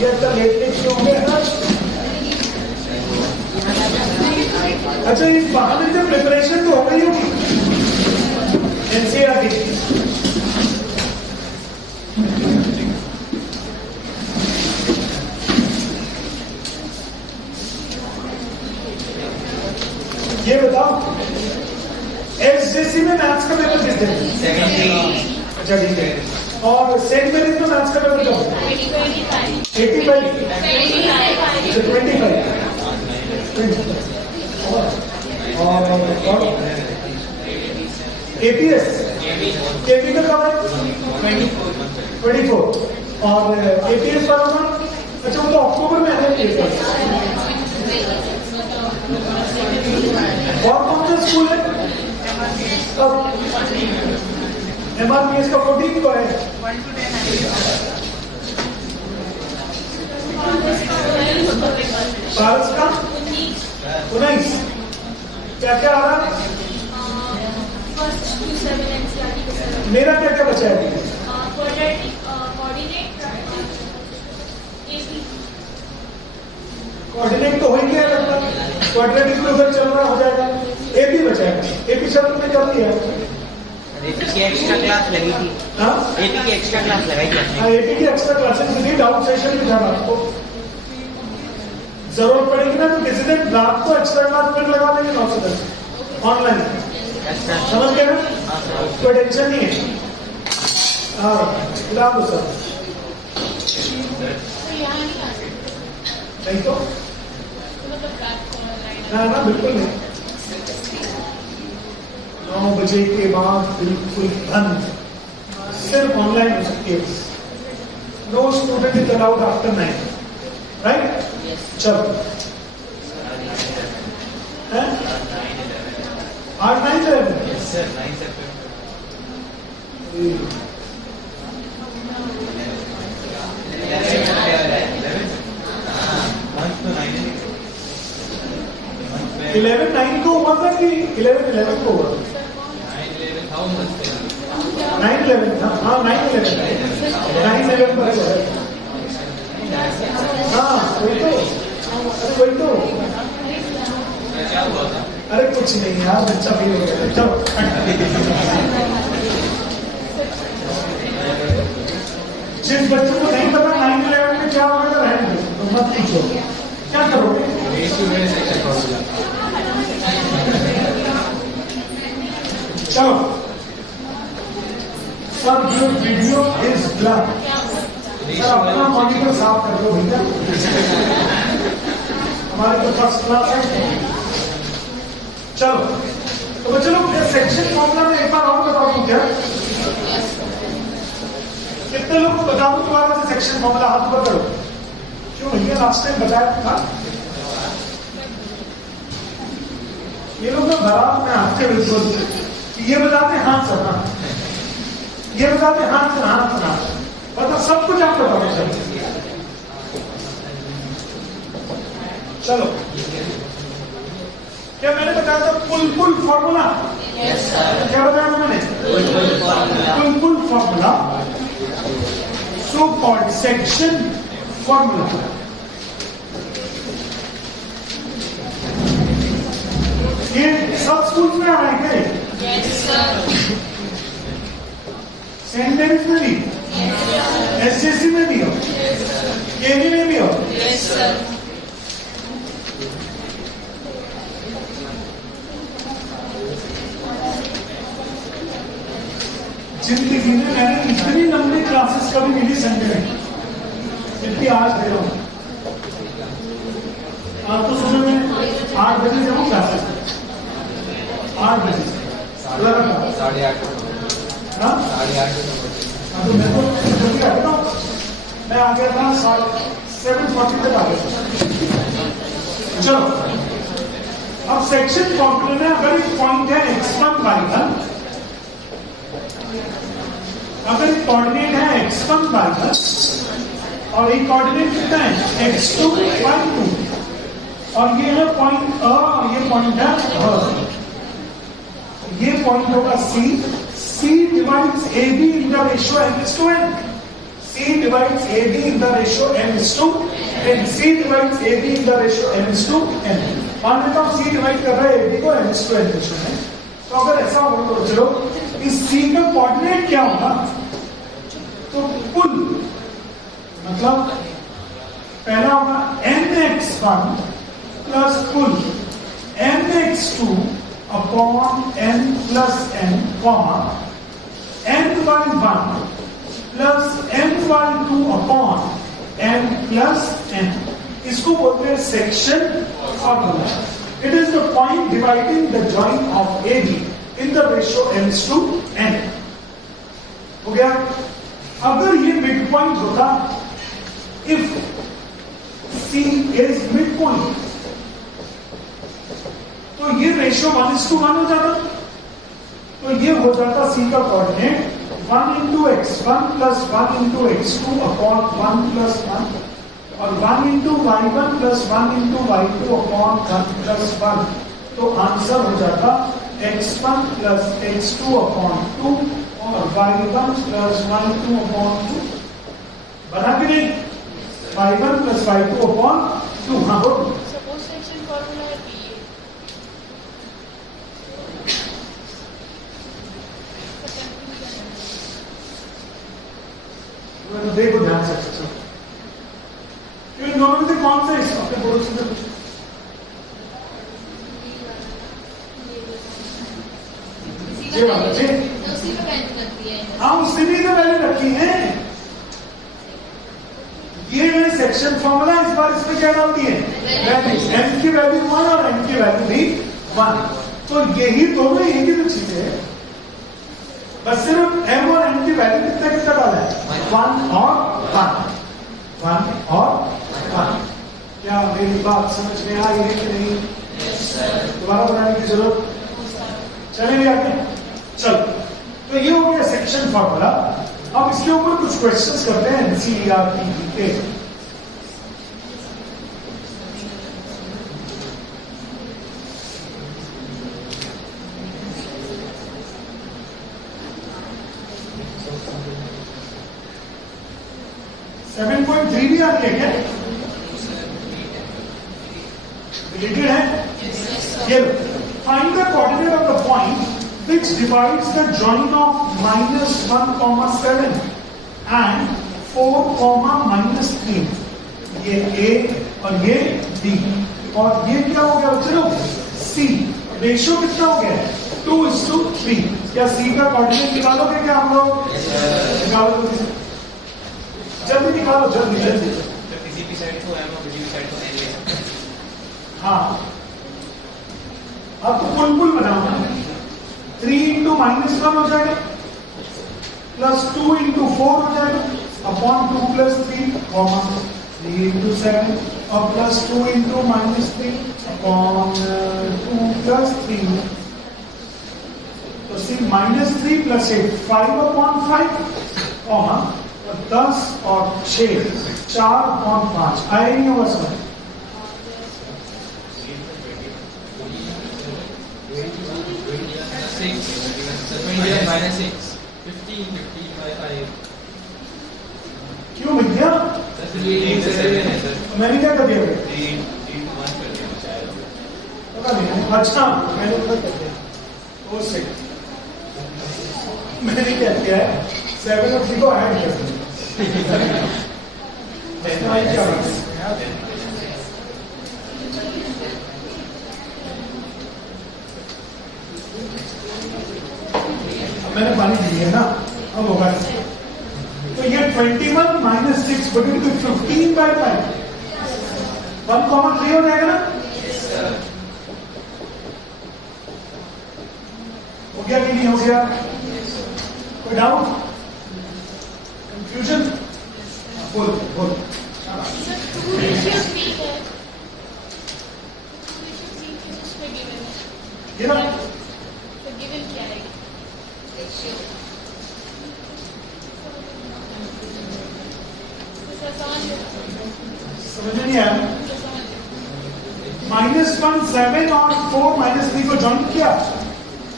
ये तो लेट क्यों हो गया? अच्छा, इस बहाने से प्रिपरेशन तो हो गई होगी एनसीईआरटी। ये बताओ एसजेसी में मैथ्स का पेपर किस दिन? 70। अच्छा ठीक है। और सेंट मेरीज में मैथ्स का पेपर कब? 85। 25। और एपीएस केपी का कब है? 24। और एपीएस वाला ना, अच्छा वो तो अक्टूबर में है। और कौन सा स्कूल है? एमआरपीएस का 14 को है। पारस का 19। क्या क्या आ रहा है? मेरा क्या क्या बचा है? कोऑर्डिनेट तो हो ही गया लगभग, क्वाड्रेटिक में उधर चल रहा हो जाएगा। एपी बचा है, एपी शब्द में कर दिया। एपी की एक्स्ट्रा क्लास लगी थी। हाँ, एपी की एक्स्ट्रा क्लास लगाई थी। हाँ, एपी की एक्स्ट्रा क्लासेस भी डाउन सेशन में जाना आपको जरूरत पड़ेगी ना, तो किसी दिन रात को एक्स्ट्रा क्लास में लगा देंगे 9 से 10 ऑनलाइन। समझ गए ना? कोई टेंशन नहीं है। हाँ, खुदा को सर नहीं तो ना बिल्कुल नहीं। 9 बजे के बाद बिल्कुल बंद, सिर्फ ऑनलाइन हो सकती है। No student is allowed after 9, right? चलो, आज 9 से 11 को हुआ था कि 11 को हुआ? 9/11 था। हाँ 9/11 पर है। हाँ कोई तो अरे कुछ नहीं यार, अच्छा फील हो गया। चलो जिस बच्चों को नहीं पता 9/11 में क्या होगा तो रहने दो, तो मत पूछो क्या करोगे। चलो सर, जो वीडियो इज ब्लर, सर अपना मॉनिटर साफ कर दो भैया, हमारे तो फर्स्ट क्लास है। चलो तो बच्चों लोग सेक्शन फॉर्मूला में एक बार और बताऊं क्या? कितने लोग को बताऊं दोबारा से सेक्शन फॉर्मूला? हाथ ऊपर करो। क्यों भैया, लास्ट टाइम बताया था ये लोग ना बराबर में आते बिल्कुल, ये बताते हाथ सर, हाँ ये बताते हाथ सर, हाथ सर, मतलब सब कुछ आप बताओ। चलो क्या मैंने बताया था पुल फॉर्मूला? क्या बताया था मैंने? पुल formula, so called section formula. ये सब स्कूल में आ रहा है क्या? सेंट मेरीज में भी, एसजेसी में भी हो, केवी में भी हो। जिंदगी में मैंने इतनी लंबी क्लासेस कभी मिली संडे में जितनी आज दे रहा हूं। आप तो सुबह में 8 बजे जाऊँ क्लासेस, 8 बजे 8:30। हाँ 8:30। तो मैं तो जल्दी आता हूँ, मैं आ गया था 7:40 तक आ गया। चलो अब सेक्शन फॉर्मूले में अगर एक पॉइंट है x1/1, अगर एक कोऑर्डिनेट है x1/1 और एक कोऑर्डिनेट कितना है x2/2, और ये है पॉइंट अ और ये पॉइंट है अ, ये पॉइंट होगा C divides AB in the ratio n/n। C C divides AB in the ratio n:n. C divides AB in the ratio n:n. मान लेता हूँ C डिवाइड कर रहा है AB को n:n रेशियो में। तो अगर ऐसा हो तो चलो इस C का कोऑर्डिनेट क्या होगा? तो कुल मतलब पहला होगा nx1 प्लस कुल nx2 upon n plus n comma ny1 plus ny2 upon n plus n। इसको बोलते हैं section formula. It is the point dividing the joint of AB in the ratio n:n। हो गया? अगर ये मिड पॉइंट होता, if C is midpoint, तो ये रेशियो 1:1 हो जाता। तो ये हो जाता C का coordinate 1 into x1 plus 1 into x2 upon 1 plus 1 और 1 into y1 plus 1 into y2 upon 1 plus 1। तो आंसर हो जाता x1 plus x2 upon 2 और y1 plus y2 upon 2। बना कि नहीं? y1 plus y2 upon 2। हाँ बोलो। सपोज सेक्शन फॉर्मूला है PA। तो देखो ध्यान से इन दोनों में से कौन सा है अपने पड़ोसी से पूछो। ये वाला जी उसी पे वैल्यू करती है। हाँ उससे भी तो वैल्यू रखी है। ये है सेक्शन फॉर्मूला। इस बार इसमें क्या डालती है? वैल्यू। n की वैल्यू 1 और n की वैल्यू भी 1। तो यही दोनों एक ही तो चीज है, बस सिर्फ m और n की वैल्यू कितना कितना डाला है? 1 और 1। 1 और 1। क्या मेरी बात समझ में आई है कि नहीं? दोबारा बनाने की जरूरत चलेगी आगे? चलो, तो ये हो गया सेक्शन फॉर्मूला। अब इसके ऊपर कुछ क्वेश्चंस करते हैं एनसीईआरटी के। सेवन पॉइंट 3 भी आ रही है क्या? रिलेटेड है? ये find the coordinate of the point which divides the join of -1,7 and 4,-3। ये A और ये B और ये क्या हो गया चलो C। रेशियो कितना हो गया? 2:3। क्या C का कोऑर्डिनेट निकालोगे क्या हम लोग? निकालो जल्दी निकालो, जल्दी जल्दी। किसी भी साइड को m और किसी भी साइड को n ले सकते हैं। हाँ अब तो कुल बनाओ। 3 into -1 हो जाएगा प्लस 2 into 4 हो जाएगा अपॉन 2 plus 3 कॉमा 3 into 7 और प्लस 2 into -3 अपॉन 2 plus 3। तो सी -3 plus 8 5/5 कॉमा 10 और 6 4/5 आया नहीं होगा सर? क्यों भैया? मैंने क्या कर दिया? पता नहीं। अच्छा मैंने कर दिया उससे। मैंने क्या किया है? 7 और 3 को ऐड कर दिया। मैंने पानी पी लिया ना, अब होगा। तो ये 21 - 6 बटे 15/5 1,3 हो जाएगा ना? हो गया कि नहीं हो गया? कोई डाउट कंफ्यूजन? बोल बोल। ये ना समझ नहीं आया? -1 7 और 4 -3 को जॉइन किया,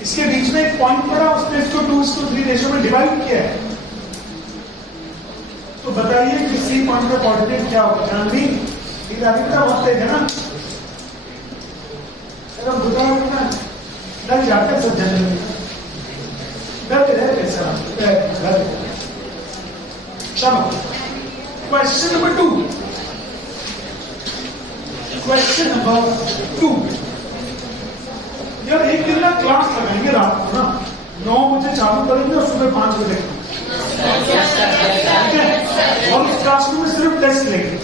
इसके बीच में एक पॉइंट पड़ा, उसने इसको 2:3 रेशियो में डिवाइड किया है। तो बताइए कि सी पॉइंट का कोऑर्डिनेट क्या होगा? जानवी अधिकता बहुत तेज है ना, एकदम दुकान लग जाते सब जनरल डरते रहते सब। चलो क्वेश्चन नंबर 2, क्वेश्चन नंबर 2। यार एक दिन ना क्लास लगाएंगे रात को ना 9 बजे चालू करेंगे और सुबह 5 बजे, ठीक है? और उस क्लासरूम में सिर्फ टेस्ट लेंगे।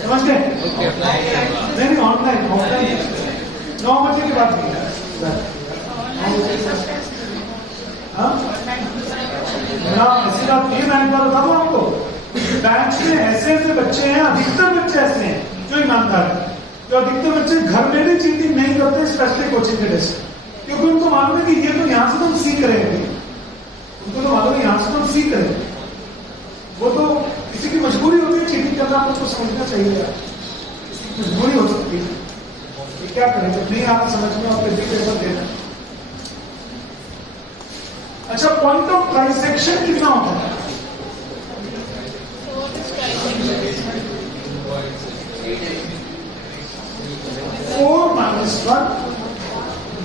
समझ गए? नहीं ऑनलाइन 9 बजे की बात नहीं है। ऐसी बात नहीं है। मैं एक बार बता दूं आपको, बैच में ऐसे ऐसे बच्चे हैं, अधिकतर बच्चे ऐसे हैं जो ईमानदार है, जो अधिकतर बच्चे घर में भी चीटिंग नहीं करते, स्पेशली कोचिंग के टेस्ट, क्योंकि उनको मालूम है कि ये तो यहाँ से तो हम सीख रहे हैं, उनको तो मालूम है यहाँ से तो हम सीख रहे हैं। वो तो किसी की मजबूरी होती है चीटिंग करना, आपको समझना चाहिए यार, किसी की मजबूरी हो सकती है, क्या करें जब नहीं आता समझ में आप पेपर देना। अच्छा, पॉइंट ऑफ ट्राइसेक्शन कितना होता है? 4 -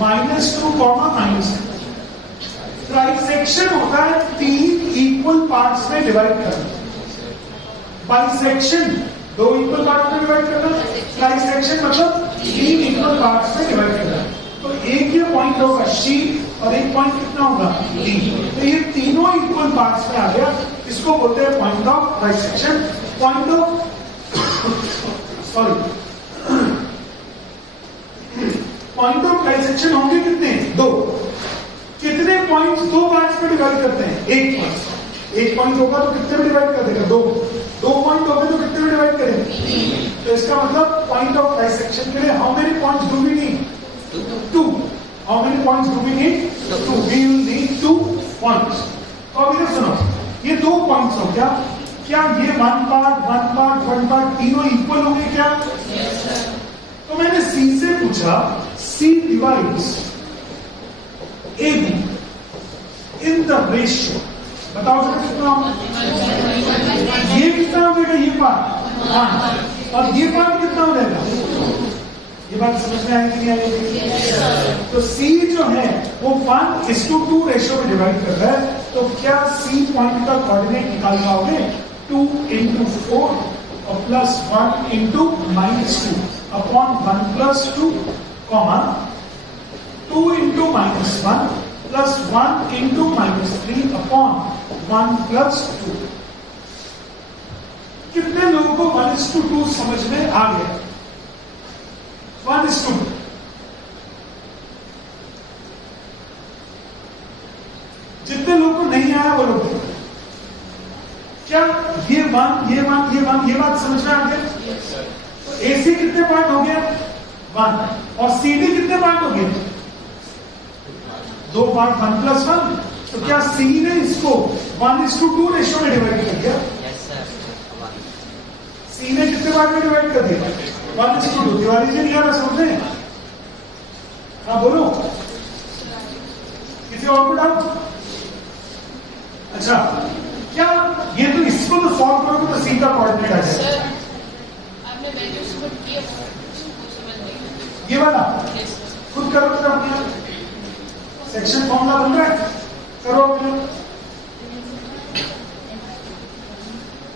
1 -2, -2। ट्राइसेक्शन होता है 3 इक्वल पार्ट्स में डिवाइड करना। बाइसेक्शन 2 इक्वल पार्ट्स में डिवाइड करना, ट्राइसेक्शन मतलब 3 इक्वल पार्ट्स में डिवाइड करना। तो एक ये पॉइंट होगा सी और एक पॉइंट कितना होगा डी, तो ये तीनों इक्वल पार्ट्स में आ गया, इसको बोलते हैं point of trisection. Point of point of trisection होंगे कितने? 2। कितने पॉइंट्स 2 पार्ट्स में डिवाइड करते हैं? एक पॉइंट होगा तो कितने में डिवाइड कर देगा? 2 पॉइंट होंगे तो कितने में डिवाइड करेंगे? तो इसका मतलब पॉइंट ऑफ ट्राइसेक्शन के लिए how many points do we need? 2। How many points do we need? 2। We will need 2 points. तो अब इधर सुनो, ये 2 पॉइंट्स हो क्या ये 1 पार्ट तीनों इक्वल होंगे क्या? तो मैंने सी से पूछा, C divides A B in the ratio, बताओ जरा कितना होगा? ये कितना हो जाएगा? ये पार्ट 1 और ये पार्ट कितना हो जाएगा? ये बात समझ में आएगी नहीं आएगी? तो सी जो है वो 1:2 रेशियो में डिवाइड कर रहा है, तो क्या सी पॉइंट का कोऑर्डिनेट निकाल पाओगे? 2 × 4 और +1 × -2 अपॉन 1 + 2, 2 × -1 +1 × -3 अपॉन 1 + 2। कितने लोगों को 1:2 समझ में आ गया? 1:2। जितने लोगों को नहीं आया वो लोग क्या ये 1 ये बात समझ में आ गया? तो AC कितने पॉइंट हो गया? 1 और CD कितने पॉइंट हो गए? 2 पार्ट 1 + 1। तो क्या C ने इसको 1:2 रेशियो में डिवाइड कर दिया? C ने कितने पार्ट में डिवाइड कर दिया? 1:2। तिवारी जी नहीं आ रहा समझ में? हाँ बोलो, किसी और को डाउट? अच्छा, क्या ये तो इसको तो सॉल्व करोगे तो सी का कोऑर्डिनेट आ जाएगा। आपने वैल्यूज पुट किए समझ नहीं, ये वाला खुद करो तो अपने सेक्शन फॉर्मूला बन रहा है, करो अपने।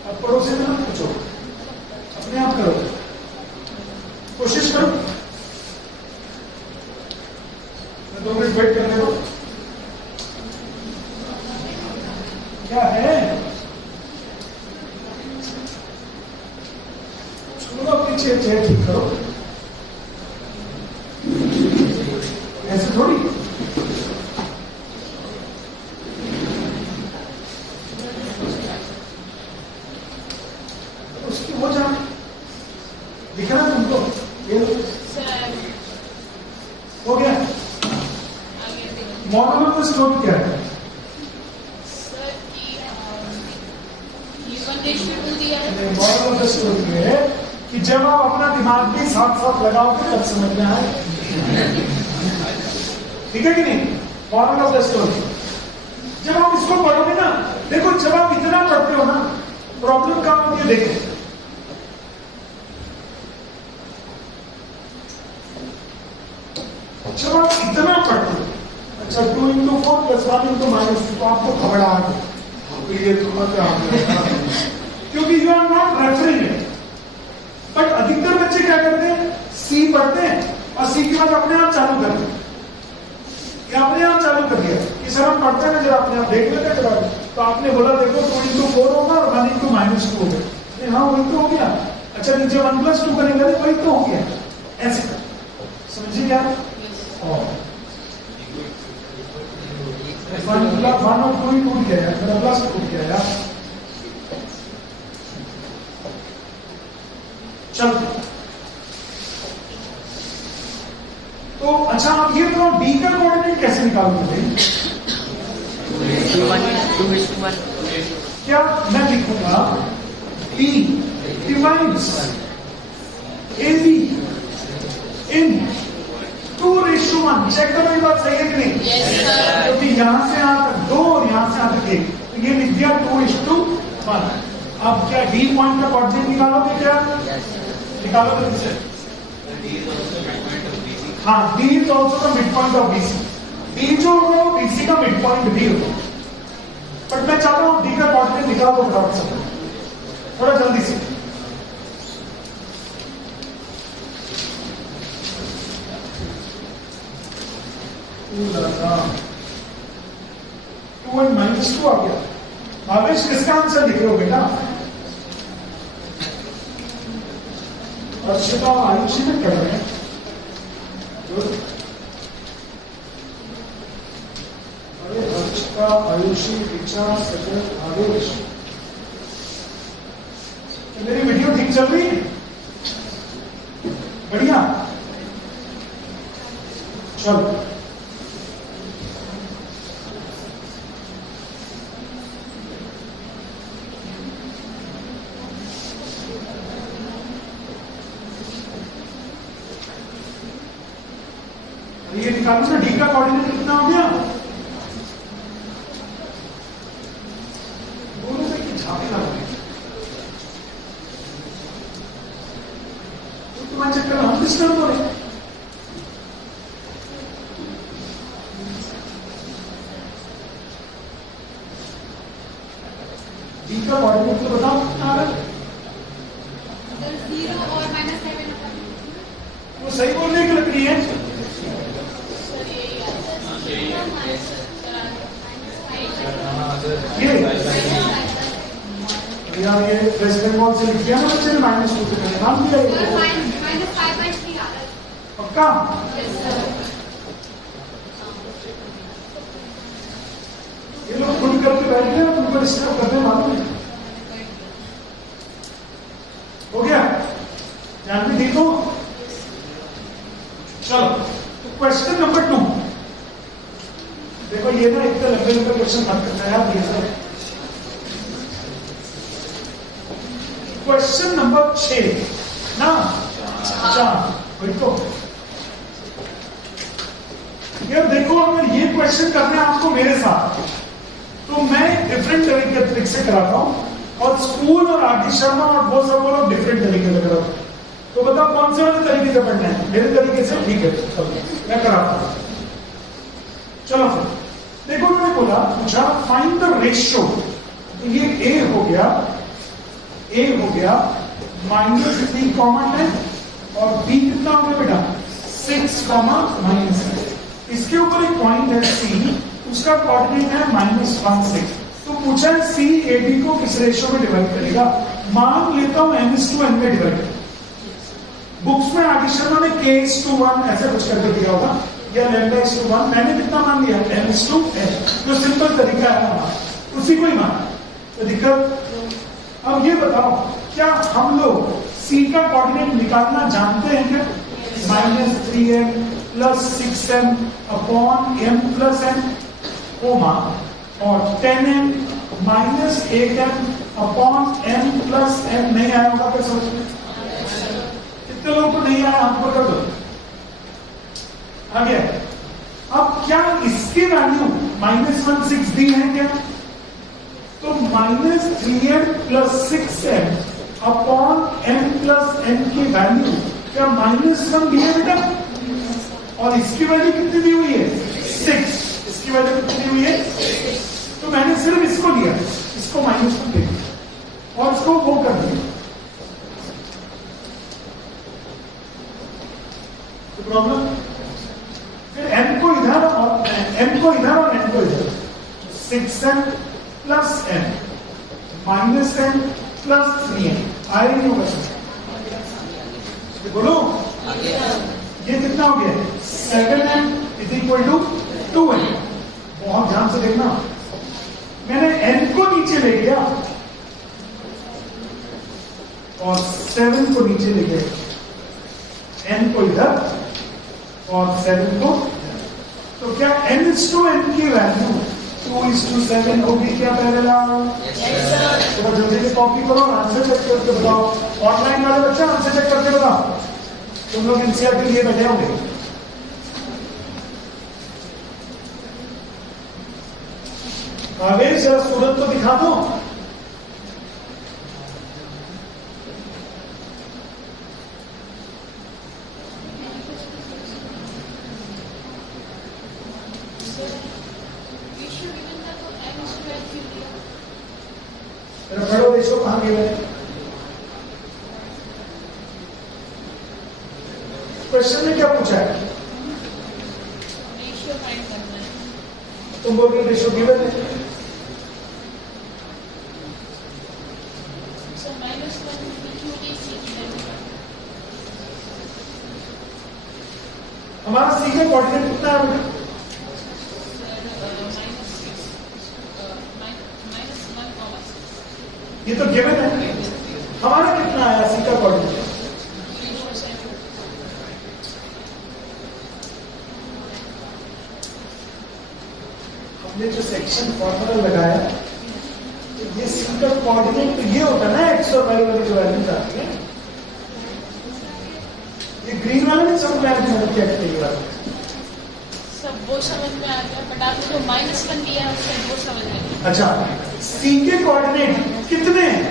अब पड़ोसी में मत पूछो, अपने आप करो, कोशिश करो। 2 मिनट वेट करने दो। क्या है? छोड़ो अपनी चेयर ठीक करो, ऐसे थोड़ी। उसकी हो जाए दिख रहा तुमको? ये हो गया। मॉडल ऑफ द स्टोरी क्या है? मॉडल ऑफ द स्टोरी है कि जब आप अपना दिमाग भी साथ साथ लगाओगे तब समझ में आए, ठीक है कि नहीं? मॉरल ऑफ द स्टोरी, जब आप इसको पढ़ोगे ना, देखो जब आप इतना पढ़ते हो ना, प्रॉब्लम क्या होती है देखो, जब आप इतना पढ़ते हो, अच्छा 2 into 4 + 1 into -2, तो आपको घबराहट है, ये तो मत क्योंकि you are not referring it. But अधिकतर बच्चे क्या करते हैं, सी पढ़ते हैं और सी के बाद अपने आप चालू करते हैं, ये अपने आप चालू कर दिया कि सर हम पढ़ते हैं जरा अपने आप देख लेते हैं जरा, तो आपने बोला देखो 2 into 4 होगा और 1 into -2 हो गया, हाँ वही तो हो गया, अच्छा नीचे 1 + 2 करेंगे वही तो हो गया, ऐसे समझिए क्या, और 1 और 2 ही टूट गया है, मेरा प्लस टूट गया यार। चलो तो अच्छा आप ये बताओ डी का कोऑर्डिनेट कैसे निकालोगे? 2:1 क्या मैं लिखूंगा D डिवाइड्स AB इन 2:1। चेक करो ये बात सही है कि नहीं? क्योंकि यहां से यहां तक 2 और यहां से यहां तक 1, तो ये लिख दिया 2:1। अब क्या डी पॉइंट का कोऑर्डिनेट निकालोगे? क्या निकालोगे किससे? हाँ, D is also the midpoint of BC। D जो होगा वो BC का midpoint भी होगा। बट मैं चाहता हूँ D का कोऑर्डिनेट निकाल दो फटाफट से, थोड़ा जल्दी से। टू एंड -2 आ गया। भावेश किसका आंसर लिख रहे हो बेटा? अर्शिता आयुषी में कर रहे हैं। अरे अर्शिता आयुषी ऋचा सजल आवेश, मेरी वीडियो ठीक चल रही है? बढ़िया, चलो ये निकालो ना, डी का कोऑर्डिनेट कितना हो गया? दोनों से की झापी ना लगे तो तुम्हारे चक्कर हम डिस्टर्ब हो रहे। डी का कोऑर्डिनेट तो बताओ कितना आ रहा है? 0 और -7। वो सही बोलने की लग रही है। यार ये वेस्ट बंगाल से लिख दिया ना बच्चे ने, -2 से मैंने नाम दिया -5/3 आ रहा है पक्का? ये लोग खुद करके बैठ गए और तुमको डिस्टर्ब करने मालूम है। हो गया? ध्यान में देखो। चलो तो क्वेश्चन नंबर 2 देखो, ये ना इतना लंबे लंबे क्वेश्चन मत करना यार, ये सब। क्वेश्चन नंबर 6 ना, 4 वही तो। यार देखो, अगर ये क्वेश्चन करने आपको मेरे साथ, तो मैं डिफरेंट तरीके से कराता हूँ, और स्कूल और आरडी शर्मा और वो सब लोग डिफरेंट तरीके से कराता हूँ। तो बताओ कौन से वाले तरीके से पढ़ना है? मेरे तरीके से, ठीक है चलो मैं कराता हूँ। चलो फिर देखो, मैंने बोला पूछा फाइंड द रेशियो, तो ये A हो गया, -3 कॉमन है, और B कितना हो गया बेटा? 6, -6। इसके ऊपर एक पॉइंट है C, उसका कोऑर्डिनेट है -1, 6। तो पूछा है C AB को किस रेशियो में डिवाइड करेगा? मान लेता हूं n/n में डिवाइड। बुक्स में आगे शर्मा ने k/1 ऐसे कुछ करके दिया होगा, या λ/1। मैंने कितना मान लिया? n/n, जो सिंपल तरीका है हमारा, उसी को ही माना, तो दिक्कत। अब ये बताओ, क्या हम लोग C का कोऑर्डिनेट निकालना जानते हैं क्या? -3m + 6m upon m + n coma, और 10m - 8m upon m + n। नहीं आया होगा क्या सोच? कितने लोगों को नहीं आया? हाथ पकड़ दो। आ गया? अब क्या इसकी वैल्यू -1 दी है क्या? तो -3n + 6n upon n + n की वैल्यू क्या -1 दी है बेटा? और इसकी वैल्यू कितनी दी हुई है? 6। इसकी वैल्यू कितनी दी हुई है? तो मैंने सिर्फ इसको लिया, इसको -1 दे दिया और इसको वो कर दिया। तो प्रॉब्लम फिर n को इधर और n को इधर और n को इधर, 6n + n -n + 3n आए नहीं होगा सर? बोलो ये कितना हो गया? 7n = 2n। बहुत ध्यान से देखना, मैंने n को नीचे ले गया और 7 को नीचे ले गया, n को इधर और 7 को, तो क्या n/n की वैल्यू 2:7 होगी क्या पहला? तो जल्दी से कॉपी करो, आंसर चेक करके बताओ। ऑनलाइन वाले बच्चे आंसर चेक करके बताओ, तुम लोग एनसीईआरटी के लिए बैठे होंगे। कावेश जरा सूरत तो दिखा दो। बड़ो देशों कहां गए? क्वेश्चन में क्या पूछा है? रेशियो फाइंड करना है। तुम बोल रहे रेशियो गिवन है। सो -1 इक्वली 6 हमारा सी का कोऑर्डिनेट कितना है बेटा? ये तो गिवन है। हमारा कितना आया सी का कोऑर्डिनेट? हमने जो सेक्शन फॉर्मूला लगाया, तो ये सी का कोऑर्डिनेट तो ये होता है ना, एक्स और वाई वाली जो वैल्यूज आती है। ये ग्रीन वाला नहीं समझ में आया कि क्या चाहिए? सब वो समझ में आ गया, बट आपने जो -1 दिया उससे वो समझ में नहीं। अच्छा, सी के कोऑर्डिनेट कितने हैं?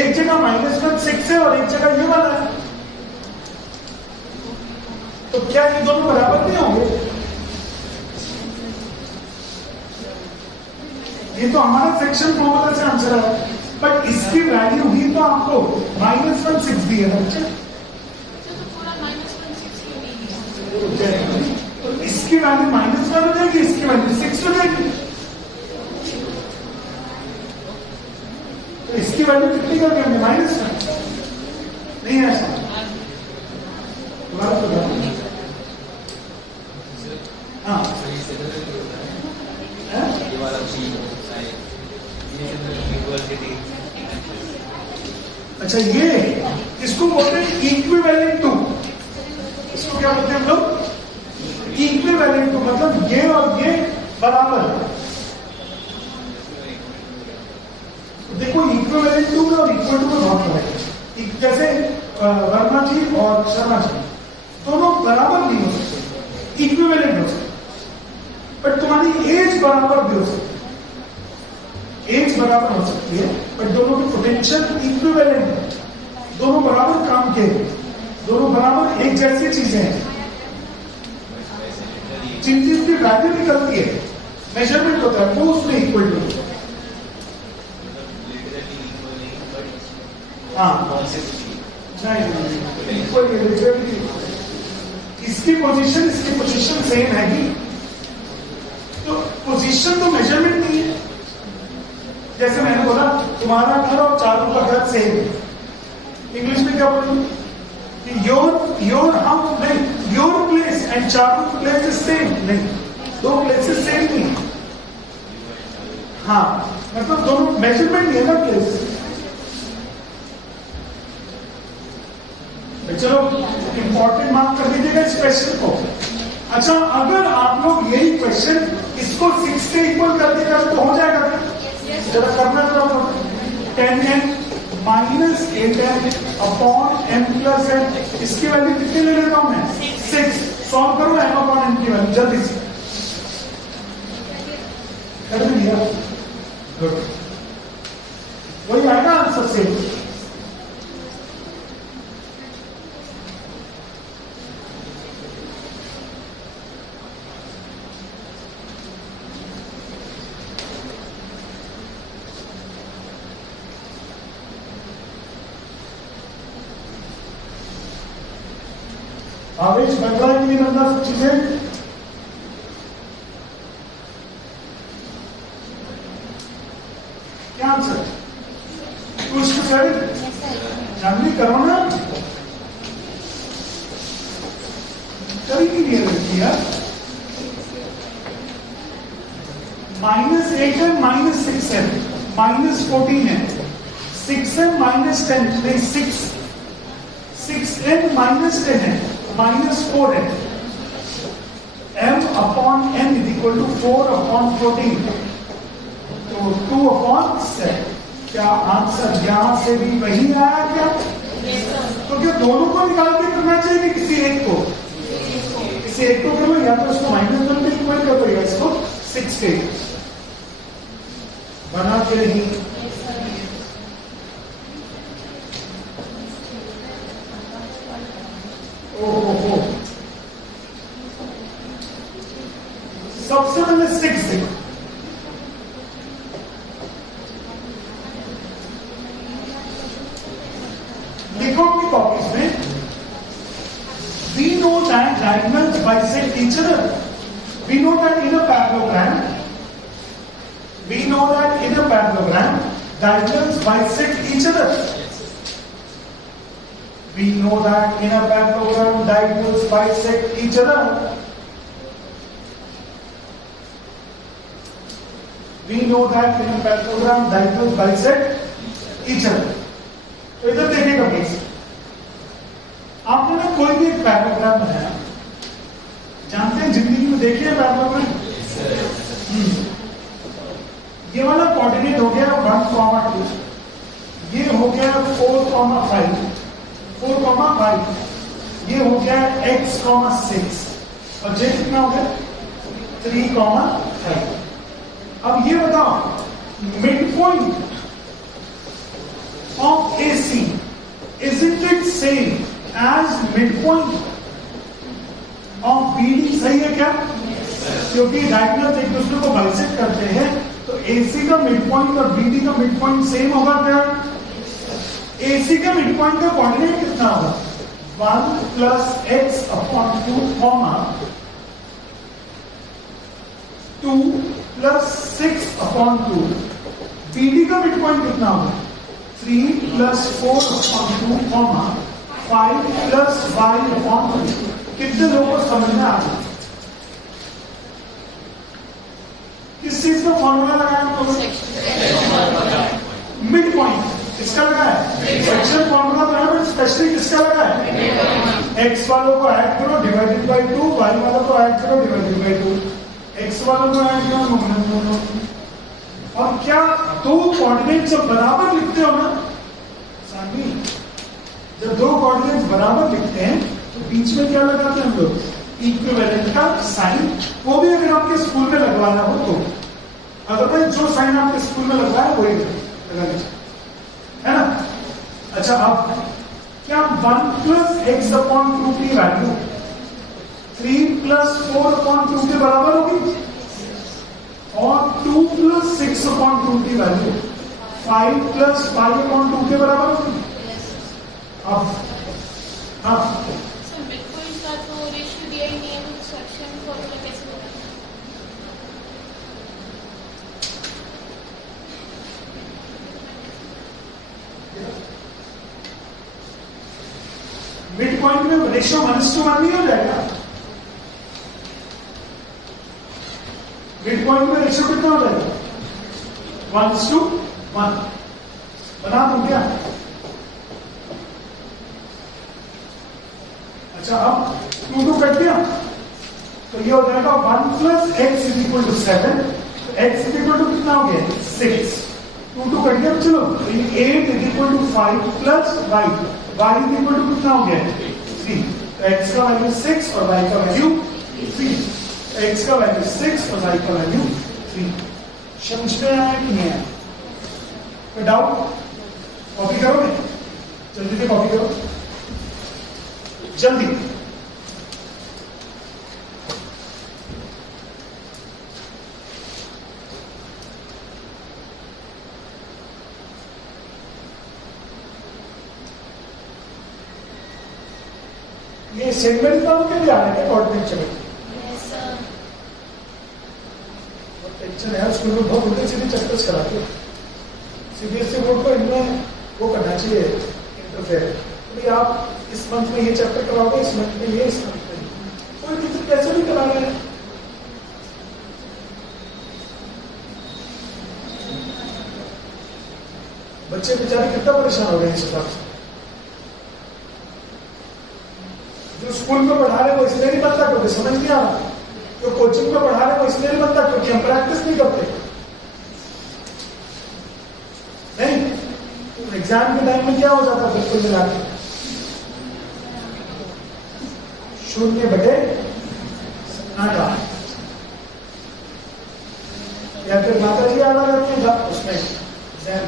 एक जगह -1 6 है और एक जगह ये वाला है, तो क्या ये दोनों बराबर नहीं होंगे? ये तो हमारा सेक्शन फॉर्मूला से आंसर है, बट इसकी वैल्यू ही तो आपको -1 6 दी है बच्चे। तो पूरा -1 6 क्यों नहीं दिया? तो इसकी वैल्यू -1 हो जाएगी, इसकी वैल्यू 6 हो जाएगी। तो इसकी वैल्यू कितनी कर देंगे? -1 नहीं है ऐसा? हाँ, अच्छा ये इसको बोलते हैं इक्विवेलेंट टू। इसको क्या बोलते हैं हम लोग? इक्विवेलेंट टू, मतलब ये और ये बराबर। देखो इक्विवेलेंट टू में और इक्वल टू में बहुत फर्क है। जैसे वर्मा जी और शर्मा जी दोनों बराबर नहीं हो सकते, इक्विवेलेंट हो सकते, बट तुम्हारी एज बराबर भी हो सकती है। एज बराबर हो सकती है, बट दोनों की पोटेंशियल इक्विवेलेंट है, दोनों बराबर काम के, दोनों बराबर एक जैसी चीजें हैं। जिन चीज की वैल्यू निकलती है, मेजरमेंट होता है, वो उसमें इक्वल टू होता है। हाँ, इसकी पोजीशन सेम है ही, तो पोजीशन तो मेजरमेंट नहीं है। जैसे मैंने बोला तुम्हारा घर और चारों का घर सेम है, इंग्लिश में क्या बोलूं कि योर हाउस नहीं, योर प्लेस एंड चारों प्लेस इज सेम नहीं, दो प्लेसेस सेम नहीं। हाँ, मतलब दोनों मेजरमेंट नहीं है ना प्लेस। चलो इंपॉर्टेंट मार्क कर दीजिएगा इस क्वेश्चन को। अच्छा, अगर आप लोग यही क्वेश्चन इसको 6 से इक्वल कर देगा तो हो जाएगा क्या? जरा करना तो 10n minus 8n upon m plus n, इसकी वैल्यू कितनी ले लेता हूं मैं? 6। सॉल्व करो m अपॉन n की वैल्यू जल्दी से। कर दिया, गुड, वही आएगा आंसर से। आवेश बन रहा है कि नहीं बन रहा सब चीजें? क्या answer? Two is to 7 Janvi करो ना, कभी की नहीं रखी यार। -8 है, -6 है, -14 है, 6 है, -10 नहीं 6n -10 है, -4 है, m/n = 4/14, तो 2/7। क्या आंसर यहां से भी वही आया क्या? तो क्या दोनों को निकाल के करना चाहिए, किसी एक को? किसी एक को करो, या तो इसको -1 में इक्वल कर दो, या इसको 6 से बना के नहीं। ओहो, सबसे पहले 6 देखो, देखो अपनी कॉपीज में, we know that diagonals bisect each other. We know that in a parallelogram, diagonals bisect each other. We know that in a parallelogram, diagonals bisect each other. We know that in a parallelogram, diagonals bisect each other. तो इधर देखिएगा please, आपने ना कोई भी एक paragraph बनाया, जानते हैं जिंदगी में देखिए पैराग्राफ, ये वाला कोऑर्डिनेट हो गया 1,2, ये हो गया 4,5, 4,5, ये हो गया x,6, और जे कितना हो गया 3,5। अब ये बताओ, mid point of AC, isn't it same as midpoint of BD? सही है क्या? क्योंकि डायगोनल्स एक दूसरे को बाइसेक्ट करते हैं, तो AC का मिड पॉइंट और BD का मिड पॉइंट सेम होगा क्या? AC का मिड पॉइंट का कोऑर्डिनेट कितना होगा? 1 + x/2, 2 + 6/2। BD का मिड पॉइंट कितना होगा? 3 + 4/2, 5 + y/2। कितने लोगों को समझ में आ गया? किस चीज का फॉर्मूला लगाया हम लोगों ने? मिड पॉइंट किसका लगा है? सेक्शन फॉर्मूला तो है, बट स्पेशली किसका लगा है? x वालों को ऐड करो डिवाइडेड बाय 2, y वालों को ऐड करो डिवाइडेड बाय 2, x वालों को ऐड करो। और क्या दो कोऑर्डिनेट जब बराबर लिखते हो ना सानी, जब दो कोऑर्डिनेट्स बराबर लिखते हैं तो बीच में क्या लगाते हैं हम लोग? इक्विवेलेंट का साइन। वो भी अगर आपके स्कूल में लगवाना हो तो, अदरवाइज जो साइन आपके स्कूल में लगवाया वही लगा लीजिए, है ना? अच्छा, अब क्या 1 + x/2 की वैल्यू 3 + 4/2 के बराबर होगी, और 2 + 6/2 की वैल्यू 5 + 5/2 के बराबर होगी। अब हाँ, मिडपॉइंट का तो रेशियो दिया ही नहीं है, तो सेक्शन फॉर्मूला कैसे होगा? मिड पॉइंट में रेशियो 1:1 नहीं हो जाएगा? मिड पॉइंट में रेशियो कितना हो जाएगा? 1:1। बना दूं क्या? अच्छा, अब 2 कट दिया तो ये हो जाएगा 1 + x = 7, तो x कितना हो गया? 6। 2 कट गया, चलो 8 = 5 + y, कितना हो गया? 3। तो x का वैल्यू 6 और y का वैल्यू 3, x का वैल्यू 6 और y का वैल्यू 3। समझ में आया कि नहीं आया? कोई डाउट? कॉपी करोगे? जल्दी से कॉपी करो, जल्दी। ये सेगमेंट का के लिए आ रहे हैं कोऑर्डिनेट में। टेंशन है स्कूल में, बहुत उल्टे सीधे चक्कर कराते हैं। सीबीएसई बोर्ड को इनमें वो करना चाहिए इंटरफेयर। तो आप इस मंथ में ये चैप्टर कराओगे, इस मंथ में ये, इस मंथ में कोई टीचर कैसे भी करा रहे हैं। बच्चे बेचारे कितना परेशान हो गए इस हिसाब से। जो स्कूल में पढ़ा रहे वो इसलिए नहीं बनता क्योंकि समझ नहीं आ रहा, जो कोचिंग में पढ़ा रहे वो इसलिए नहीं बनता क्योंकि हम प्रैक्टिस नहीं करते। नहीं, तो एग्जाम के टाइम में क्या हो जाता बिल्कुल मिला के 0/8 या फिर माता जी आना रहती है उसमें एग्जाम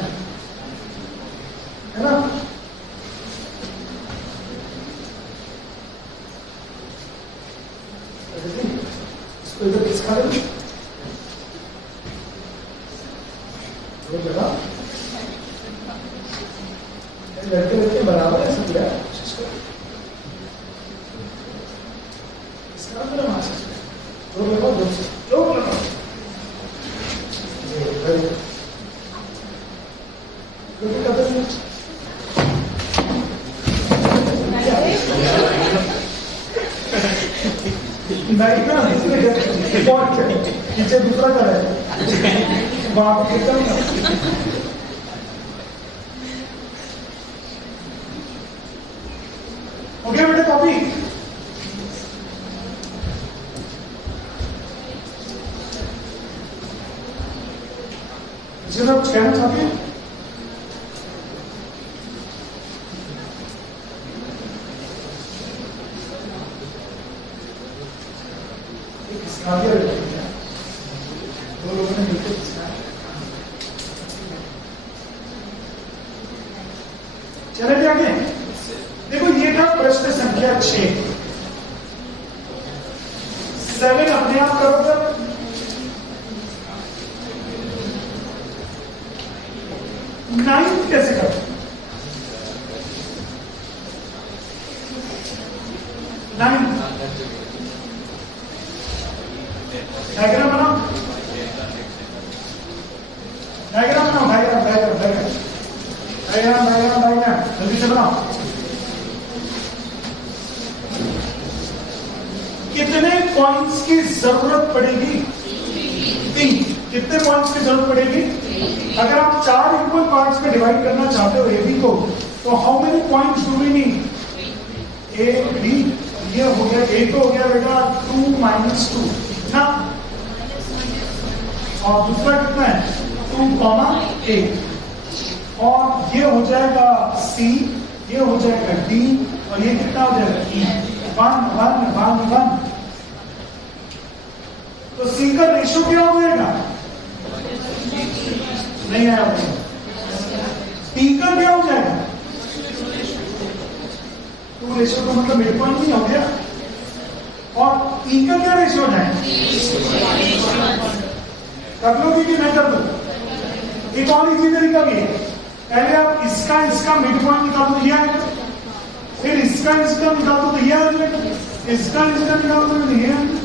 है ना। इसको इधर खिसका दे, वो जगह लड़के लड़के बराबर है सब यार। इसका मतलब मास्टर जो लगा जो लगा क्योंकि कदर नहीं ना, पीछे दूसरा कर है वहां पे कितना हो गया बेटा कॉपी। जिसे आप कहना चाहते हैं दो लोगों ने मिलकर चले आगे। देखो ये था प्रश्न संख्या 6। 7 अपने आप करोगे, 9 कैसे करोगे? 9 डायग्राम बनाओ, डायग्राम बनाओ, डायग्राम जल्दी से बनाओ। कितने पॉइंट्स की जरूरत पड़ेगी? 3। कितने पॉइंट्स की जरूरत पड़ेगी? अगर आप 4 इक्वल पार्ट्स में डिवाइड करना चाहते हो AB को, तो how many points do we need? A B, ये हो गया, A तो हो गया बेटा 2 - 2 ना, और दूसरा कितना है 2, 8, और ये हो जाएगा C, ये हो जाएगा D, और ये कितना हो जाएगा E। 1 1 1 1। तो C का रेशो क्या हो जाएगा? नहीं आया। T का क्या हो जाएगा? 2 रेशो का मतलब मिड पॉइंट नहीं हो गया। और E का क्या रेशो हो जाएगा? कर लोगे कि नहीं कर लो? एक और इजी तरीका भी है, पहले आप इसका मिड पॉइंट निकाल दो, ये आएगा, फिर इसका निकाल दो तो ये आ जाएगा, इसका निकाल दो तो ये आएगा।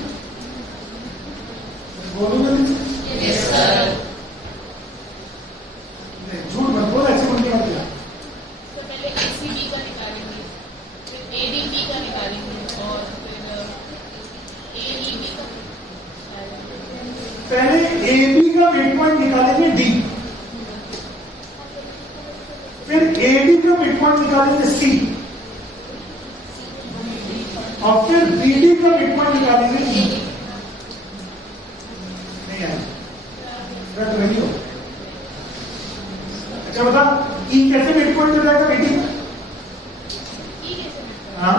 बोलोगे नहीं? झूठ मत बोलो, ऐसे बोल के आते हैं। तो पहले ACB का निकालेंगे, फिर ADB का निकालेंगे, और फिर AEB का। पहले AB का मिड पॉइंट निकालेंगे D, फिर AD का मिड पॉइंट निकालेंगे C, और फिर BD का मिड पॉइंट निकालेंगे E। नहीं आया? नहीं हो। अच्छा बता, E कैसे मिड पॉइंट हो जाएगा BD का? हाँ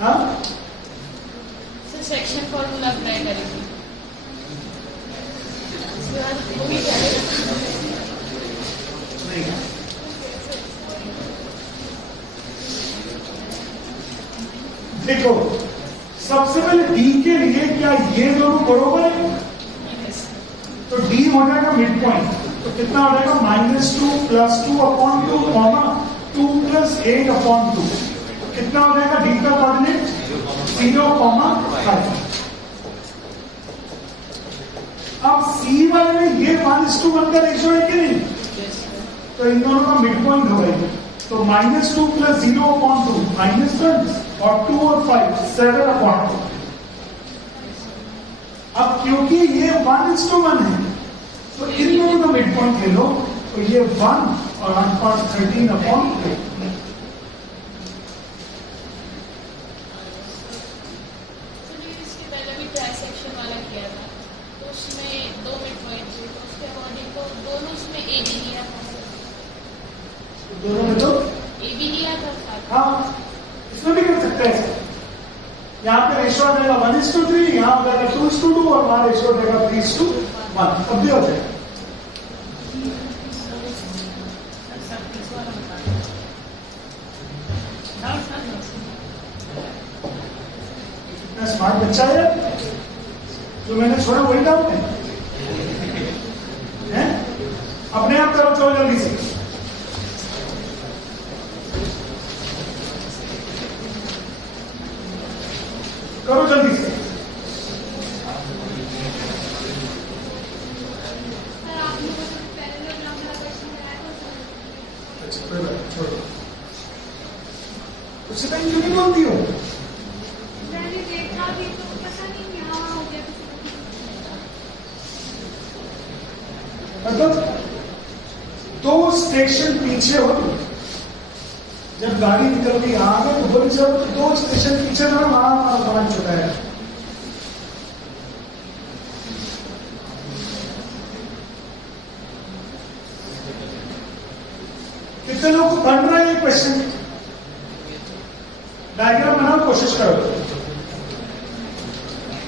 हाँ, सेक्शन फॉर्मूला अप्लाई करेंगे। वो भी जाएगा। नहीं, देखो सबसे पहले डी के लिए क्या ये दोनों बरोबर है? तो डी हो जाएगा मिड पॉइंट, तो कितना हो जाएगा -2 + 2 अपॉन 2 कॉमा 2 + 8 अपॉन 2, तो कितना हो जाएगा डी का कोऑर्डिनेट 0,5। अब सी वाले में ये 1:1 का रेशियो है कि नहीं, तो इन दोनों का मिड पॉइंट हो गई, तो -2 + 0 अपॉन 2 -1 और 2 और 5 7 अपॉन 2। अब क्योंकि ये 1:1 है तो इन दोनों का मिड पॉइंट ले लो, तो ये 1 और 13 अपॉन 2। इसके पहले भी ट्रांसैक्शन वाला किया था, तो उसमें 2 मिड पॉइंट थे, तो उसके अकॉर्डिंग तो दोनों उसमें ए भी लिया था, दोनों में तो ए भी लिया था साथ। हाँ, इसमें भी कर सकते हैं। यहाँ पे रेशियो आ जाएगा 1:3, यहाँ हो जाएगा 2:2 और वहां रेशियो हो जाएगा 3:1, अब भी हो जाएगा। इतना स्मार्ट बच्चा है जो मैंने छोड़ा वही डाउट है? अपने आप करो, चलो जल्दी से। करो जल्दी से। अच्छा कोई बात नहीं, छोड़ो। उससे टाइम क्यों नहीं बोलती हो? मैंने देखा भी तो पता नहीं यहाँ हो गया। मतलब 2 स्टेशन पीछे हो तुम, जब गाड़ी निकल गई यहाँ में तो बोली चलो 2 स्टेशन पीछे था, वहां हमारा सामान चुका है। कितने लोग को बन रहा है ये क्वेश्चन? डायग्राम बनाओ, कोशिश करो।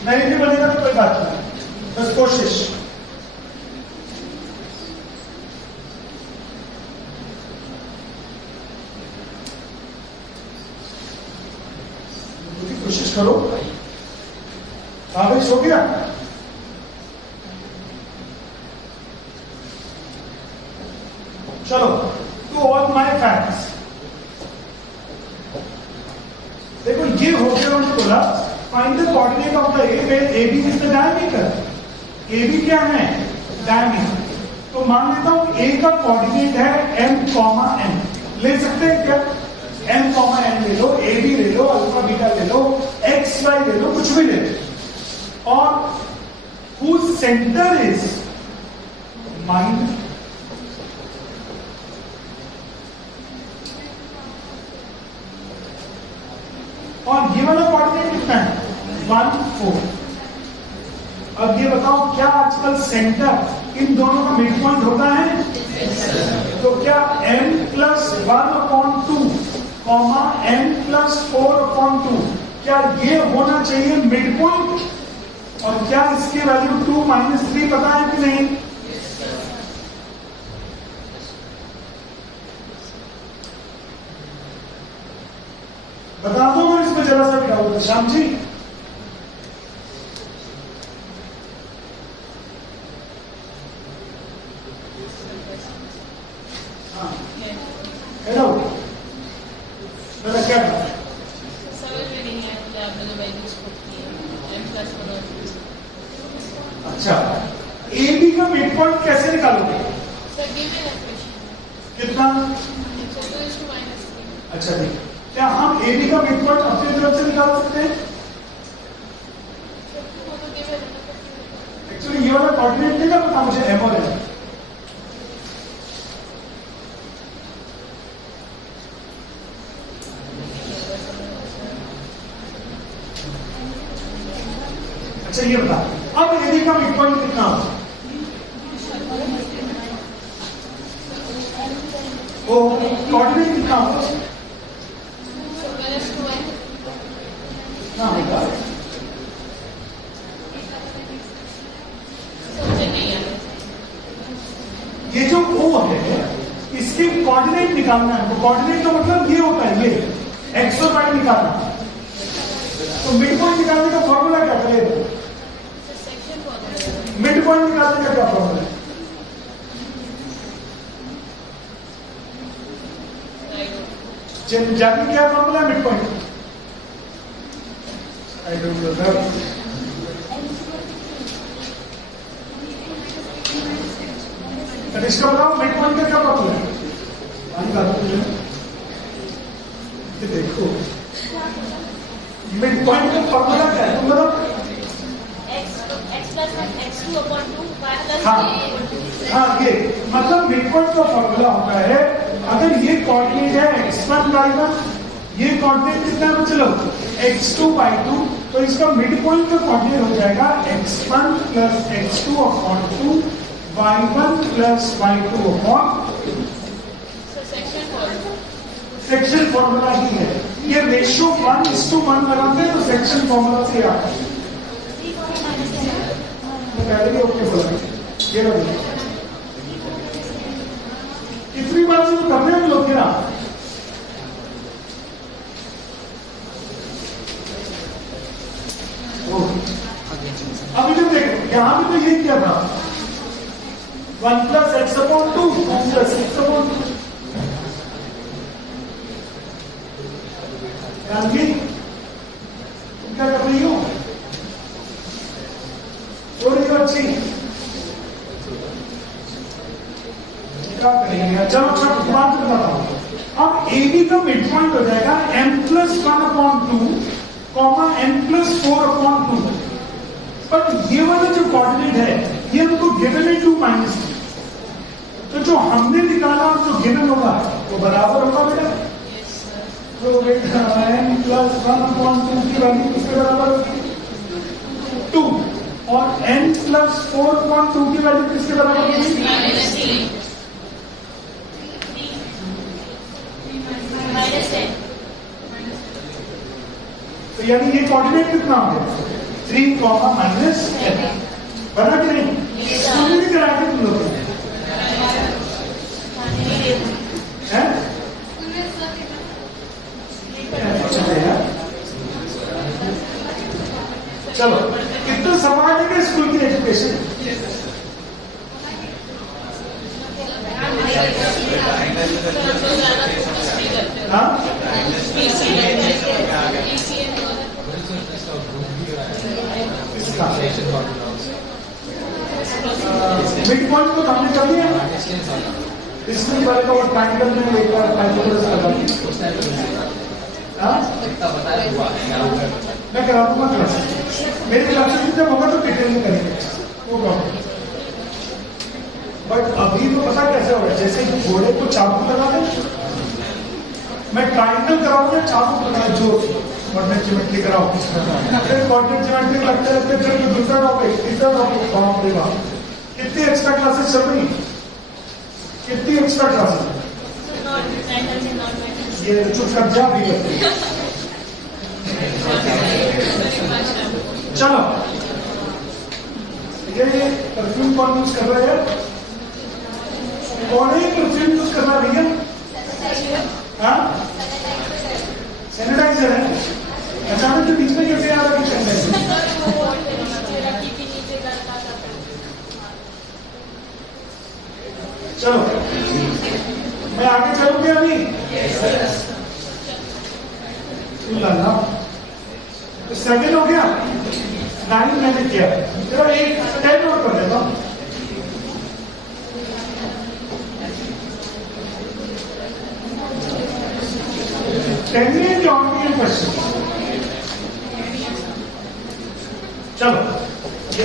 नहीं भी बनेगा तो कोई बात नहीं, बस कोशिश। कोशिश करो। कागज हो गया? चलो, टू ऑल माय फैक्ट्स। देखो ये हो गया, उन्होंने बोला find the coordinate of the A where A B is the diameter. A B क्या है? डायमीटर। तो मान लेता हूं ए का कोऑर्डिनेट है m,n। ले सकते हैं क्या? m,n ले लो, ए बी ले लो, अल्फा बीटा ले लो, एक्स वाई ले लो, कुछ भी ले लो, और whose center is mind। और ये वाला कोऑर्डिनेट कितना है? 1 4। अब ये बताओ क्या आजकल सेंटर इन दोनों का मिड पॉइंट होता है? तो क्या m + 1/2 कॉमा m + 4/2 क्या ये होना चाहिए मिड पॉइंट? और क्या इसकी वैल्यू 2 - 3 पता है कि नहीं? बता दो अगर इसमें जरा सा भी डाउट है। श्याम जी हाँ, हेलो मेरा क्या था? समझ में नहीं आया कि आपने जो वैल्यूज पुट की है m+1 और 2। अच्छा, ए बी का मिड पॉइंट कैसे निकालोगे? सर गिवन है क्वेश्चन कितना? 2:-3। अच्छा ठीक, क्या हम ए बी का मिड पॉइंट अपनी तरफ से निकाल सकते हैं? वो तो गिवन है ना। एक्चुअली ये वाला कोऑर्डिनेट नहीं पता मुझे, एम और एन। अच्छा ये बता, अब ए बी का मिड पॉइंट कितना होगा? वो कोऑर्डिनेट कितना होगा? ना होगा समझ नहीं आ रहा। ये जो O है इसके कोऑर्डिनेट निकालना है। तो कोऑर्डिनेट का मतलब ये होता है, ये एक्स और वाई निकालना। तो मिड पॉइंट निकालने का फॉर्मूला क्या करेगा? मिड पॉइंट निकालने का क्या फॉर्मूला है? जानी क्या फॉर्मूला है mid point? I don't know sir. इसका बताओ मिड पॉइंट का क्या फॉर्मूला है? ये देखो मिड पॉइंट का फॉर्मूला क्या है तुम बताओ। हाँ ये मतलब मिड पॉइंट का फॉर्मूला होता है, अगर ये कोऑर्डिनेट है x1 y1, ये कोऑर्डिनेट कितना है चलो x2 y2, तो इसका मिड पॉइंट का कोऑर्डिनेट हो जाएगा x1 plus x2 upon 2 y1 plus y2 upon. Section formula ही है ये। रेशियो 1:1 बनाते हैं तो सेक्शन फॉर्मूला से आता है। पहले भी ओके बोला ये लोग कितनी बार से तो करने में लोग ना। अभी जो देखो यहां भी तो यही किया था 1 plus x upon 2 plus x upon 2। Janaki क्या कर रही हो? अच्छी क्या करेंगे? चलो अच्छा बात बताता हूं। अब ए बी का मिड पॉइंट हो जाएगा m+1/2 कॉमा n+4/2। पर ये वाला जो कोऑर्डिनेट है ये हमको गिवन है 2 -3, तो जो हमने निकाला जो गिवन होगा वो बराबर होगा बेटा। तो बेटा n+1/2 की वैल्यू किसके बराबर होगी? 2 और n+4/2 की वैल्यू किसके बराबर होगी? तो यानी ये कोऑर्डिनेट कितना हो गया? 3, -10 बना कि नहीं? स्कूल में करा के तुम लोग हैं? चलो कितना सवाल है स्कूल की एजुकेशन? मिड पॉइंट को हमने कर लिया। इसमें पहले तो ट्रायंगल में एक बार हाइपोटेनस लगा मैं करा दूंगा क्लास। मेरे क्लास में जब होगा तो डिटेल में करेंगे वो प्रॉब्लम। बट अभी तो पता कैसे होगा, जैसे घोड़े को चाबुक लगा दे, मैं ट्रायंगल कराऊंगा चाबुक लगा जोर वरना ज्योमेट्री कराओ फिर कॉर्डिनेट ज्योमेट्री लगते रहते फिर दूसरा टॉपिक तीसरा टॉपिक। बाप रे बाप कितनी एक्स्ट्रा क्लासेस चल रही, कितनी एक्स्ट्रा क्लासेस। ये चुप कर जा भी चलो। ये परफ्यूम कौन यूज कर रहा है? कौन है परफ्यूम यूज कर रहा है भैया? हाँ सैनिटाइजर है। अचानक के बीच में कैसे आ रहा है? चलो मैं आगे चलूंगी अभी। सेकंड हो गया 9 मैंने किया। चलो एक 10 नोट कर देता हूं। क्वेश्चन चलो ये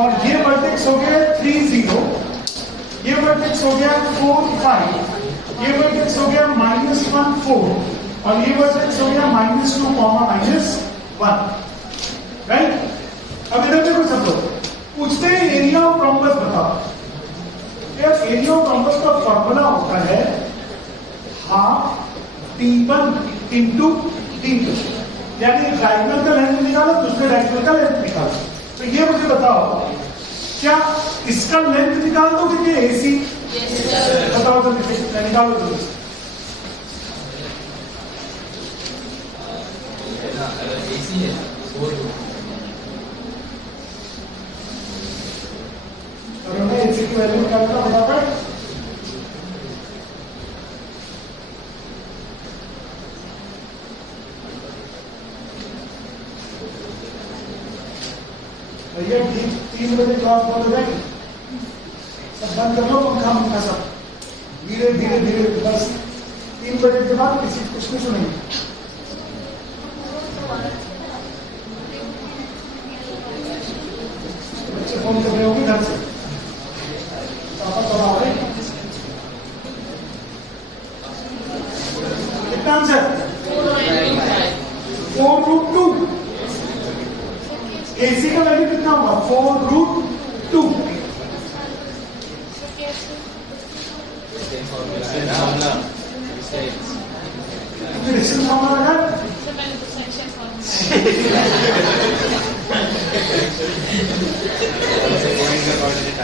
और ये वर्टेक्स हो गया 3 0, ये वर्टेक्स हो गया 4 5, ये वर्टेक्स हो गया -1 4 और ये वर्टेक्स हो गया -2 -1 राइट। अब इधर देखो सब लोग पूछते हैं एरिया ऑफ रोम्बस बताओ। यार एरिया ऑफ रोम्बस का फॉर्मूला होता है हाफ T1 इंटू T2, यानी डायगोनल का लेंथ निकालो दूसरे डायगोनल का लेंथ निकालो। तो ये मुझे बताओ क्या इसका लेंथ निकाल दो कि AC? Yes, sir. बताओ तो निकालो तो। AC है 4 रूट। और हमें AC की वैल्यू निकालना फटाफट। भैया 3 बजे क्लास बंद हो जाएगी, सब बंद कर लो पंखा सब, धीरे धीरे धीरे, बस 3 बजे के बाद किसी कुछ नहीं सुनेंगे। बच्चे फोन कर रहे होंगे घर से, पापा कब आ रहे? कितना आंसर? 4√2। AC का वैल्यू कितना होगा? 4√2। डिस्टेंस फॉर्मूला है। सर मैंने तो सेक्शन फॉर्मूला पॉइंट का कोऑर्डिनेट आ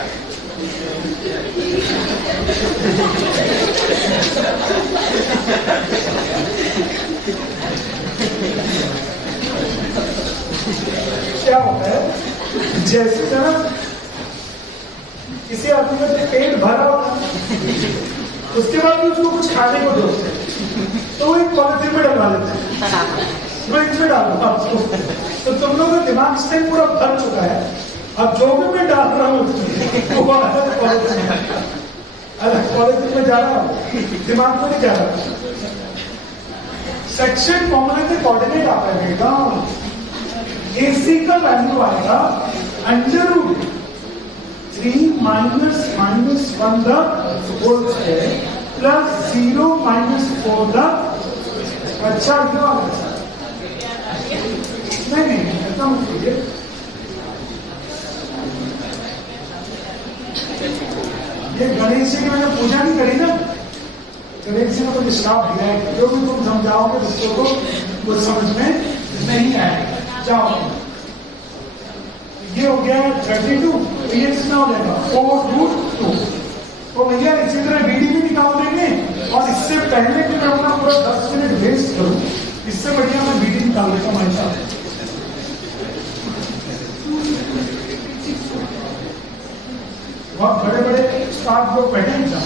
क्या होता है, जैसे ना किसी आदमी का जब पेट भरा होता है, उसके बाद भी उसको कुछ खाने को दो तो वो एक पॉलिथीन में डलवा देता है, फ्रिज में डाल दो आपको। तो तुम लोगों का दिमाग इस टाइम पूरा भर चुका है, अब जो भी मैं डाल रहा हूँ वो अलग पॉलिथीन में जा रहा हूँ, दिमाग में नहीं जा रहा। सेक्शन फॉर्मूले के कोऑर्डिनेट आता है बेटा। AC का वैल्यू आएगा √3 minus 1 the whole square plus 0 minus 4 the, अच्छा ये वाला नहीं ऐसा मत कीजिए। ये गणेश जी की मैंने पूजा नहीं करी ना, गणेश जी ने मुझे श्राप दिया है, जो भी तुम समझाओगे बच्चों को वो समझ में नहीं आएगा। जाओ, ये हो गया 32, तो ये कितना हो जाएगा 4√2। तो भैया इसी तरह BD भी निकाल देंगे, और इससे पहले कि मैं अपना पूरा 10 मिनट वेस्ट करूं, इससे बढ़िया मैं BD निकाल लेता हूं भाई साहब। बहुत बड़े बड़े स्टाफ लोग बैठे हैं क्या?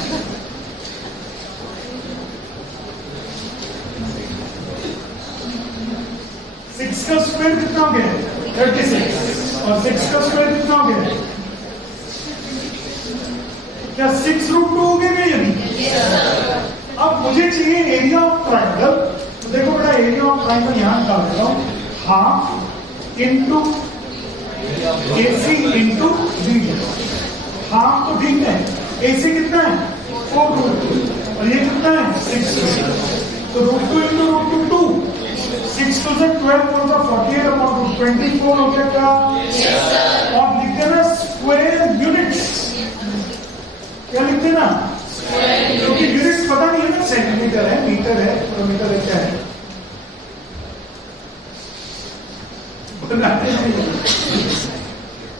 सिक्स का स्क्वायर कितना हो गया? 36। और 6 का स्क्वायर कितना हो गया? क्या 6√2 हो गया ये नहीं? अब मुझे चाहिए एरिया ऑफ ट्राइंगल। तो देखो बेटा, एरिया ऑफ ट्राइंगल यहां निकाल देता हूं, half into AC into BD। Half तो ठीक है, AC कितना है? 4√2, और ये कितना है? 6। तो √2 into √2 6 to the 12 4 the 48 upon 24 हो गया क्या? और लिख देना स्क्वायर यूनिट्स। क्या लिख देना? क्योंकि यूनिट्स पता नहीं है ना, सेंटीमीटर है, मीटर है, किलोमीटर है, क्या है?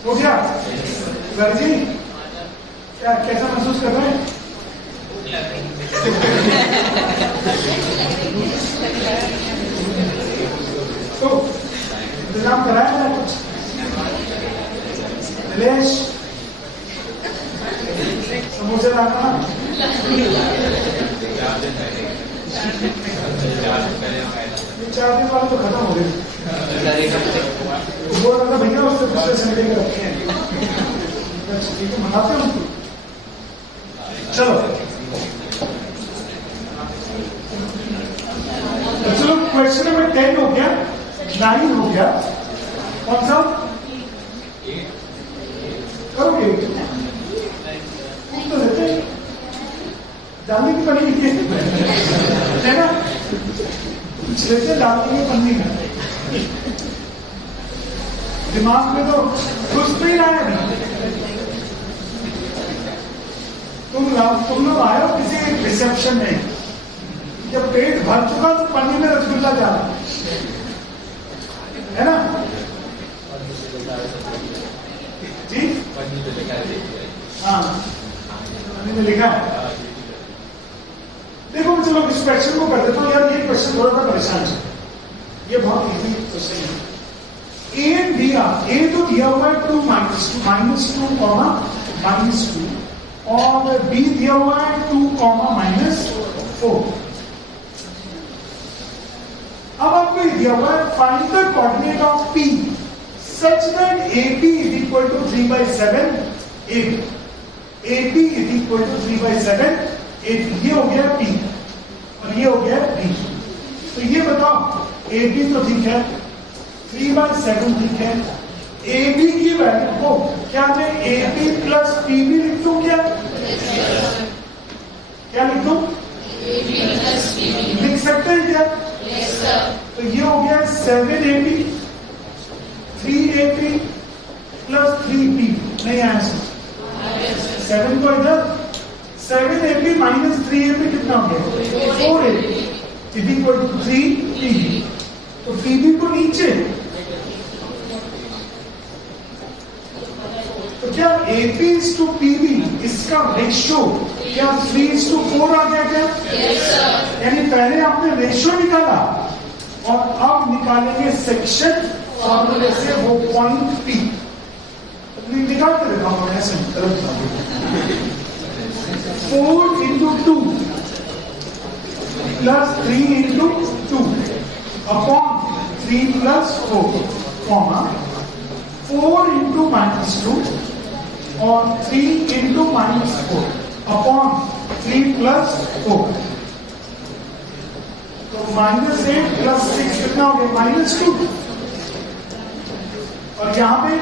हो गया सर जी? क्या कैसा महसूस कर रहे हैं? तो इंतजाम कराया ना कुछ? दिलेश समोसे लाना। 4 दिन वाले तो खत्म हो गए, बोल रहा था भैया उससे दूसरे संडे के रखे हैं, ठीक है मनाते हैं उनको। चलो चलो, क्वेश्चन नंबर 10 हो गया, 9 हो गया, कौन सा करोगे? तो रहते डालने की पड़ेगी है ना, कुछ रहते डालने की पड़नी है, दिमाग में तो कुछ नहीं आया नहीं। तुम लोग आए हो किसी रिसेप्शन में, जब पेट भर चुका तो पन्नी में रसगुल्ला जा रहा है ना जी? हाँ मैंने लिखा है। देखो चलो इस क्वेश्चन को कर देता हूँ यार, ये क्वेश्चन थोड़ा सा परेशान है, ये बहुत इजी क्वेश्चन है। ए दिया, ए तो दिया हुआ है 2 -2 कॉमा -2 और बी दिया हुआ है 2 कॉमा -4। अब आपको दिया हुआ है find the coordinate of P such that AP is equal to 3/7 AB। AP is equal to 3/7 AB। ये हो गया P और ये हो गया B। तो ये बताओ AB तो ठीक है, 3/7 ठीक है, AB की वैल्यू को क्या मैं AB प्लस PB लिख दूं क्या? क्या लिख दूं? AB plus PB लिख सकते हैं क्या? yes sir। तो ये हो गया 7AB 3AP प्लस 3B। नहीं आंसर 7 को इधर 7AP माइनस 3AP कितना हो गया? 4AP is equal to 3PB। तो PB को नीचे, तो क्या AP is to PB इसका रेशियो क्या 3:4 आ गया क्या? yes sir। यानी पहले आपने रेशियो निकाला और अब निकालेंगे सेक्शन फॉर्मूले से वो पॉइंट P। निकालते रहता हूं ऐसे 4 into 2 plus 3 into 2 upon 3 plus 4 comma 4 into -2 और 3 into -4 upon 3 plus 4। तो -8 plus 6 कितना हो गया? -2। और यहाँ पे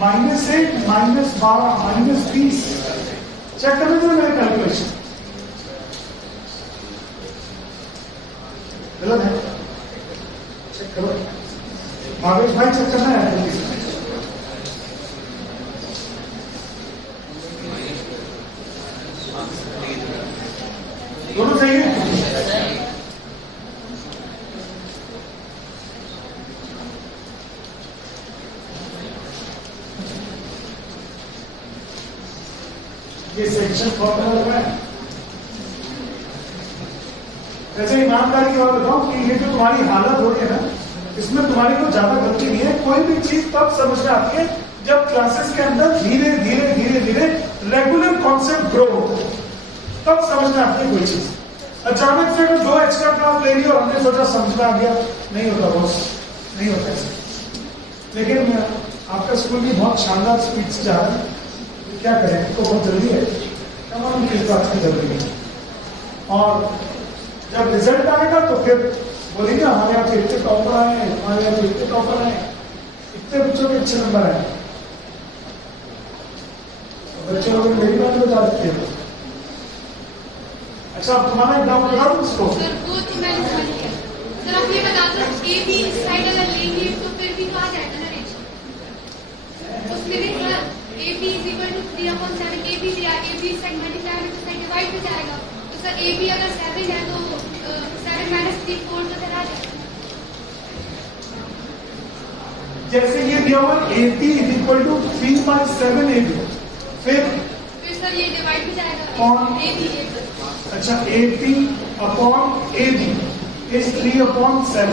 -8 -12 -20 चेक करने दो मेरे कैलकुलेशन गलत है, चेक करो भावेश भाई, चेक करना है दोनों सही है। ये सेक्शन फॉर्मूला है। वैसे ईमानदारी की बात बताऊं कि ये जो तुम्हारी हालत हो रही है ना, इसमें तुम्हारी कोई ज्यादा गलती नहीं है। कोई भी चीज तब समझ में आती है जब क्लासेस के अंदर धीरे धीरे धीरे धीरे रेगुलर कॉन्सेप्ट ग्रो हो, तब समझ में आती है कोई चीज। अचानक से अगर 2 एक्स्ट्रा क्लास ले ली और हमने सोचा समझ में आ गया, नहीं होता बॉस, नहीं होता ऐसे। लेकिन आपका स्कूल भी बहुत शानदार स्पीड से जा रहा है, क्या करें, तो बहुत जल्दी है, तमाम किस बात की जल्दी है। और जब रिजल्ट आएगा तो फिर बोलेंगे हमारे यहाँ पे इतने टॉपर आए, हमारे यहाँ पे इतने टॉपर आए, इतने बच्चों के अच्छे नंबर आए। बच्चे लोग मेरी बात में जा सकते हैं। अच्छा अब तुम्हारा एक डाउट बता दूं उसको? सर वो तो मैंने समझ लिया। सर आप ये बता दो AB इस साइड अगर लेंगे तो फिर भी कहाँ जाएगा ना रेशियो? उसमें भी sir AB is equal to 3/7 AB दिया, AB इस साइड मल्टीप्लाई इस साइड डिवाइड में जाएगा। तो सर AB अगर 7 है तो 7 - 3 4 तो फिर आ जाएगा। जैसे ये दिया हुआ AP is equal to 3/7 AB, फिर सर ये डिवाइड में जाएगा कौन? AB है। अच्छा AP upon AB is 3/7।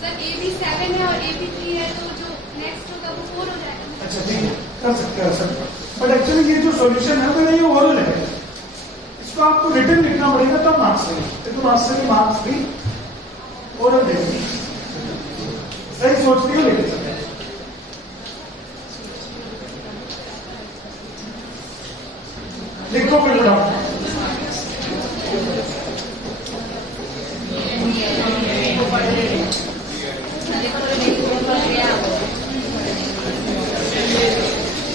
Sir AB 7 है और AB 3 है तो जो नेक्स्ट होगा वो 4 हो जाएगा। अच्छा ठीक है, कर सकते हैं सर। बट एक्चुअली ये जो सॉल्यूशन है मेरा ये ओरल है, इसको आपको रिटन लिखना पड़ेगा तब मार्क्स देंगे। तो मास्टर के मार्क्स भी ओरल देंगे। सही सोचती है लेकिन लिखो फिर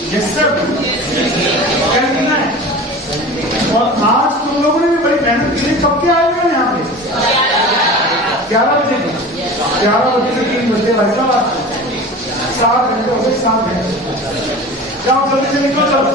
यस सर, क्या लिखना है? और आज तुम लोगों ने भी बड़ी मेहनत की है। कब के आए हुए यहाँ पे? 11 बजे को, 11 बजे से 3 बजे भाई साहब, 7 घंटे हो गए, 7 घंटे। जाओ जल्दी से निकलो, चलो।